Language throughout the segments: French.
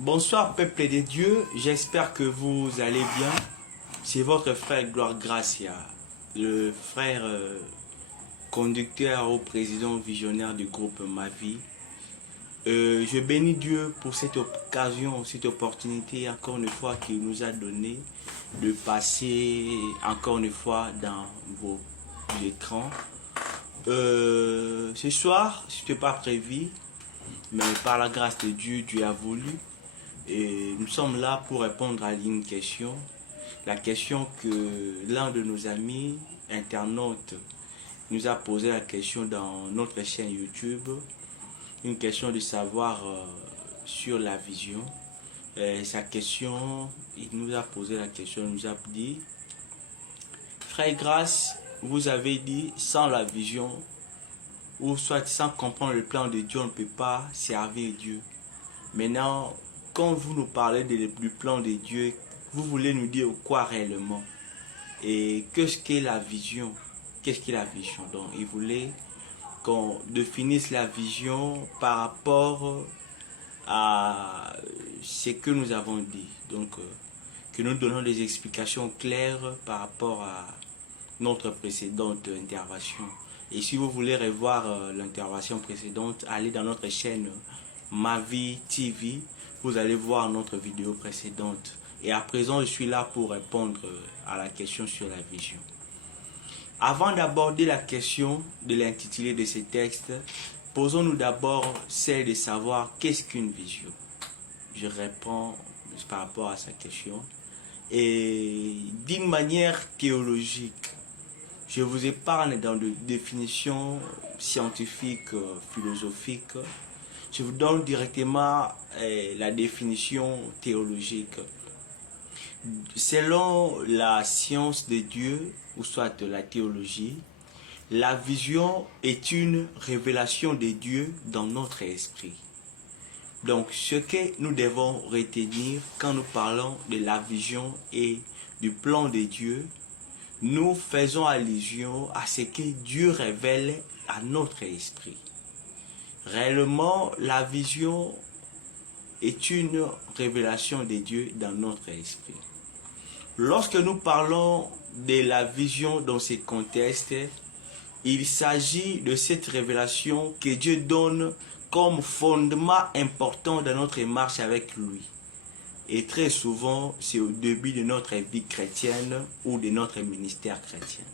Bonsoir peuple de Dieu, j'espère que vous allez bien. C'est votre frère Gloire Gracia, le frère conducteur au président visionnaire du groupe Ma Vie. Je bénis Dieu pour cette occasion, cette opportunité encore une fois qu'il nous a donné de passer encore une fois dans vos écrans. Ce soir, ce n'était pas prévu, mais par la grâce de Dieu, Dieu a voulu. Et nous sommes là pour répondre à une question. La question que l'un de nos amis internautes nous a posé la question dans notre chaîne YouTube. Une question de savoir sur la vision. Sa question, il nous a posé la question, il nous a dit: Frère Grâce, vous avez dit sans la vision, ou soit sans comprendre le plan de Dieu, on ne peut pas servir Dieu. Maintenant, quand vous nous parlez du plan de Dieu, vous voulez nous dire quoi réellement? Et qu'est-ce qu'est la vision? Qu'est-ce qu'est la vision? Donc, il voulait qu'on définisse la vision par rapport à ce que nous avons dit. Donc, que nous donnons des explications claires par rapport à notre précédente intervention. Et si vous voulez revoir l'intervention précédente, allez dans notre chaîne Ma Vie TV. Vous allez voir notre vidéo précédente. Et à présent, je suis là pour répondre à la question sur la vision. Avant d'aborder la question de l'intitulé de ce texte, posons-nous d'abord celle de savoir qu'est-ce qu'une vision. Je réponds par rapport à sa question. Et d'une manière théologique, je vous épargne dans des définitions scientifiques, philosophiques. Je vous donne directement la définition théologique. Selon la science de Dieu, ou soit la théologie, la vision est une révélation de Dieu dans notre esprit. Donc, ce que nous devons retenir quand nous parlons de la vision et du plan de Dieu, nous faisons allusion à ce que Dieu révèle à notre esprit. Réellement, la vision est une révélation de Dieu dans notre esprit. Lorsque nous parlons de la vision dans ces contextes, il s'agit de cette révélation que Dieu donne comme fondement important de notre marche avec lui. Et très souvent, c'est au début de notre vie chrétienne ou de notre ministère chrétien.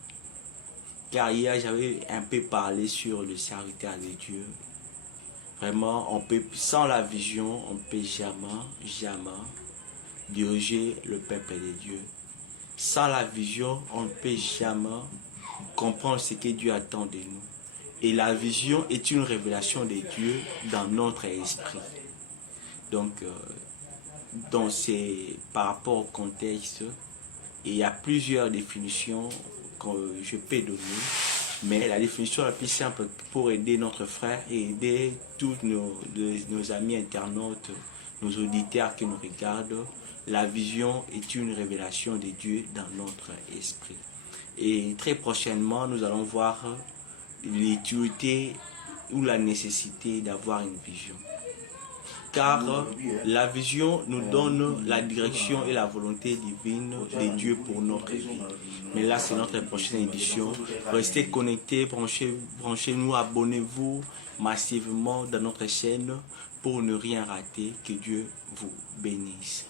Car hier, j'avais un peu parlé sur le serviteur de Dieu. Vraiment, sans la vision, on ne peut jamais diriger le peuple de Dieu. Sans la vision, on ne peut jamais comprendre ce que Dieu attend de nous. Et la vision est une révélation de Dieu dans notre esprit. Donc, par rapport au contexte, il y a plusieurs définitions que je peux donner. Mais la définition la plus simple pour aider notre frère et aider tous nos amis internautes, nos auditeurs qui nous regardent, la vision est une révélation de Dieu dans notre esprit. Et très prochainement, nous allons voir l'utilité ou la nécessité d'avoir une vision. Car la vision nous donne la direction et la volonté divine de Dieu pour notre vie. Mais là, c'est notre prochaine édition. Restez connectés, branchez-nous, abonnez-vous massivement dans notre chaîne pour ne rien rater. Que Dieu vous bénisse.